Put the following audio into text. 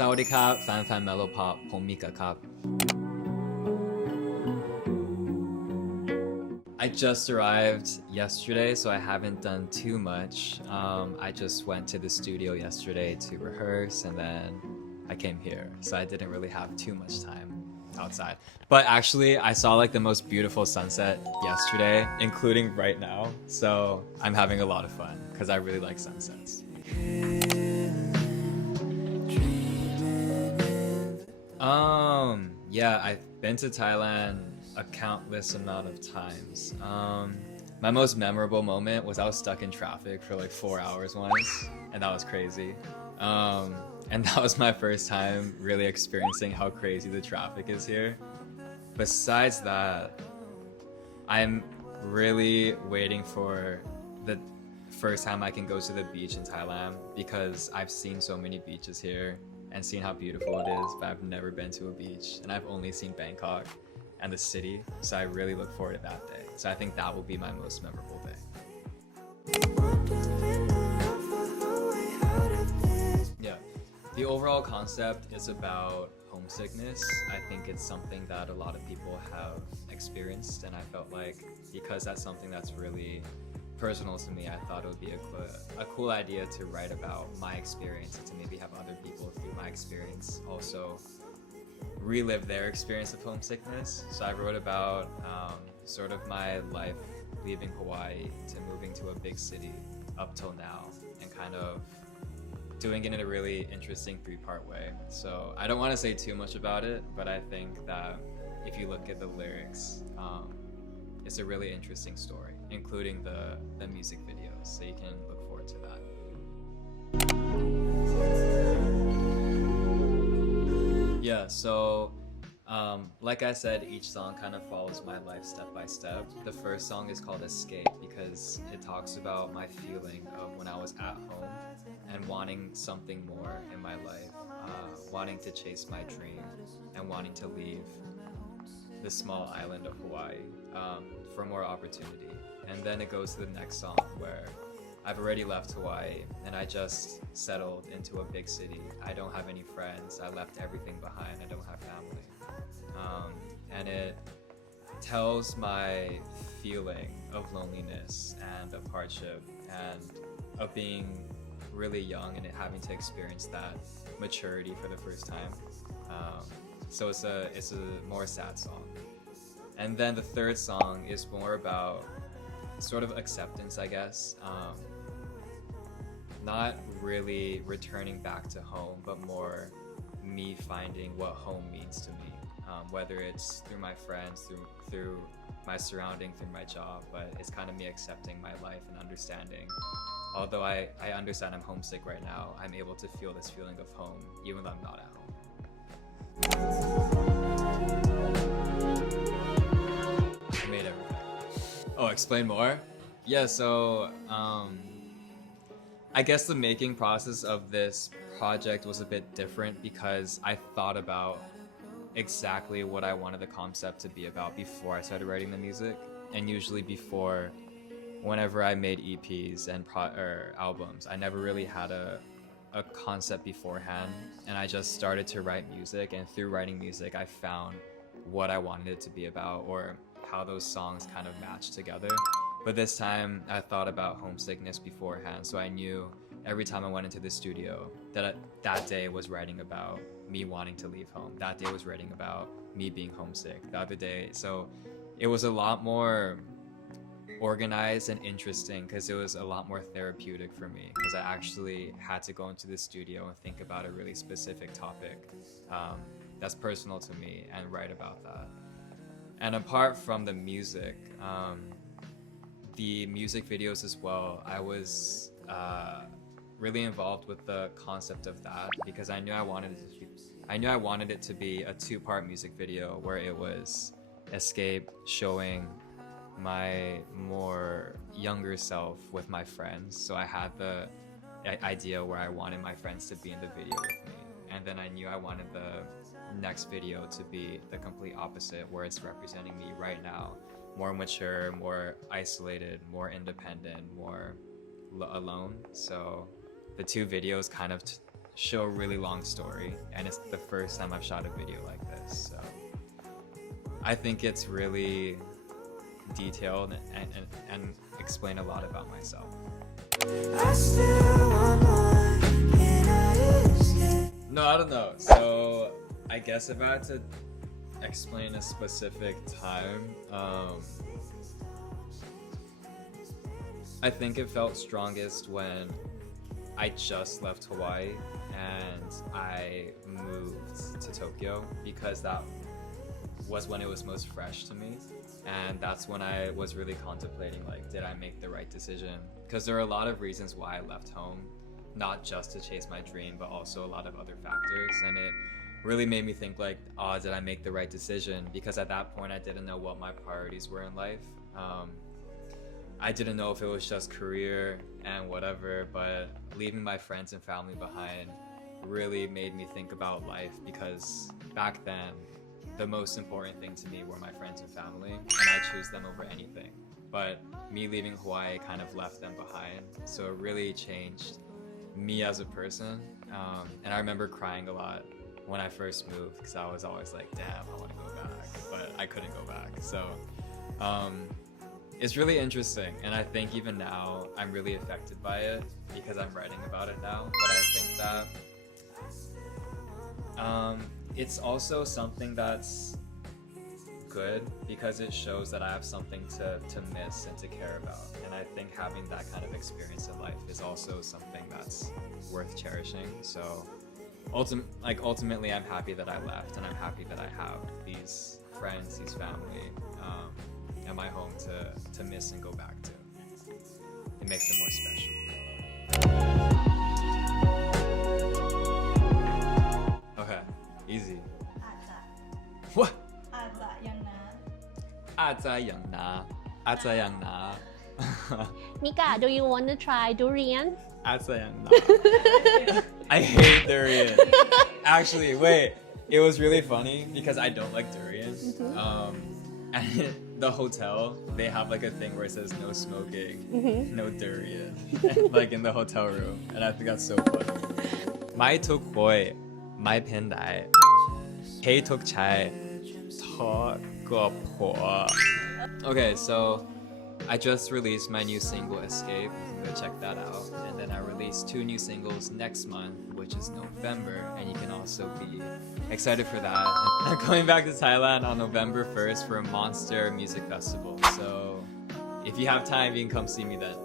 สวัสดีครับแฟน Mellow Pop ผมมิกะครับ I just arrived yesterday, so I haven't done too much. I just went to the studio yesterday to rehearse, and then I came here, so I didn't really have too much time outside. But actually, I saw like the most beautiful sunset yesterday, including right now. So I'm having a lot of fun because I really like sunsets. Yeah, I've been to Thailand a countless amount of times. My most memorable moment was I was stuck in traffic for like 4 hours once, and that was crazy. And that was my first time really experiencing how crazy the traffic is here. Besides that, I'm really waiting for the first time I can go to the beach in Thailand because I've seen so many beaches here and seen how beautiful it is, but I've never been to a beach, and I've only seen Bangkok and the city, so I really look forward to that day. So I think that will be my most memorable day. Yeah, the overall concept is about homesickness. I think it's something that a lot of people have experienced, and I felt like because that's something that's really personal to me, I thought it would be a cool idea to write about my experience and to maybe have other people through my experience also relive their experience of homesickness. So I wrote about sort of my life leaving Hawaii to moving to a big city up till now, and kind of doing it in a really interesting 3-part way. So I don't want to say too much about it, but I think that if you look at the lyrics, it's a really interesting story, including the music videos, so you can look forward to that. Yeah, so like I said, each song kind of follows my life step by step. The first song is called Escape because it talks about my feeling of when I was at home and wanting something more in my life, wanting to chase my dream and wanting to leave the small island of Hawaii for more opportunity. And then it goes to the next song where I've already left Hawaii and I just settled into a big city. I don't have any friends. I left everything behind. I don't have family. And it tells my feeling of loneliness and of hardship and of being really young and having to experience that maturity for the first time. So it's a more sad song. And then the third song is more about sort of acceptance, I guess. Not really returning back to home, but more me finding what home means to me. Whether it's through my friends, through my surrounding, through my job, but it's kind of me accepting my life and understanding. Although I understand I'm homesick right now, I'm able to feel this feeling of home even though I'm not at home. I made everything. Oh, explain more? Yeah, so I guess the making process of this project was a bit different because I thought about exactly what I wanted the concept to be about before I started writing the music. And usually before, whenever I made EPs and albums, I never really had a concept beforehand, and I just started to write music, and through writing music I found what I wanted it to be about or how those songs kind of matched together. But this time I thought about homesickness beforehand, so I knew every time I went into the studio that day was writing about me wanting to leave home. That day was writing about me being homesick. The other day, so it was a lot more organized and interesting because it was a lot more therapeutic for me because I actually had to go into the studio and think about a really specific topic that's personal to me and write about that. And apart from the music videos as well, I was really involved with the concept of that because I knew I wanted it to be a 2-part music video where it was Escape showing my more younger self with my friends. So I had the idea where I wanted my friends to be in the video with me, and then I knew I wanted the next video to be the complete opposite, where it's representing me right now, more mature, more isolated, more independent, more alone. So the two videos kind of show a really long story, and it's the first time I've shot a video like this, so I think it's really detailed and explain a lot about myself. I still want more. Can I escape? No, I don't know. So I guess if I had to explain a specific time, I think it felt strongest when I just left Hawaii and I moved to Tokyo, because that was when it was most fresh to me, and that's when I was really contemplating, like, did I make the right decision? Because there are a lot of reasons why I left home, not just to chase my dream, but also a lot of other factors, and it really made me think, like, oh, did I make the right decision? Because at that point I didn't know what my priorities were in life. I didn't know if it was just career and whatever, but leaving my friends and family behind really made me think about life, because back then the most important thing to me were my friends and family, and I choose them over anything. But me leaving Hawaii kind of left them behind, so it really changed me as a person. And I remember crying a lot when I first moved, because I was always like, damn, I want to go back, but I couldn't go back. So it's really interesting, and I think even now I'm really affected by it because I'm writing about it now. But I think that it's also something that's good because it shows that I have something to miss and to care about. And I think having that kind of experience in life is also something that's worth cherishing. So ultimately I'm happy that I left, and I'm happy that I have these friends, these family, and my home to miss and go back to. It makes them more special. Okay, easy. อาจจะ What? อาจจะยังนะ Aza yang na. Aza yang na. Mika, do you want to try durian? Aza yang na. I hate durian. Actually, wait. It was really funny because I don't like durian. And the hotel, they have like a thing where it says no smoking, no durian, like in the hotel room. And I think that's so funny. Mai tuk hoi, mai pen dai. Hey tuk chai, ta go po. Okay, so I just released my new single Escape. You can go check that out. And then I released 2 new singles next month, which is November, and you can also be excited for that. I'm going back to Thailand on November 1st for a monster music festival. So if you have time, you can come see me then.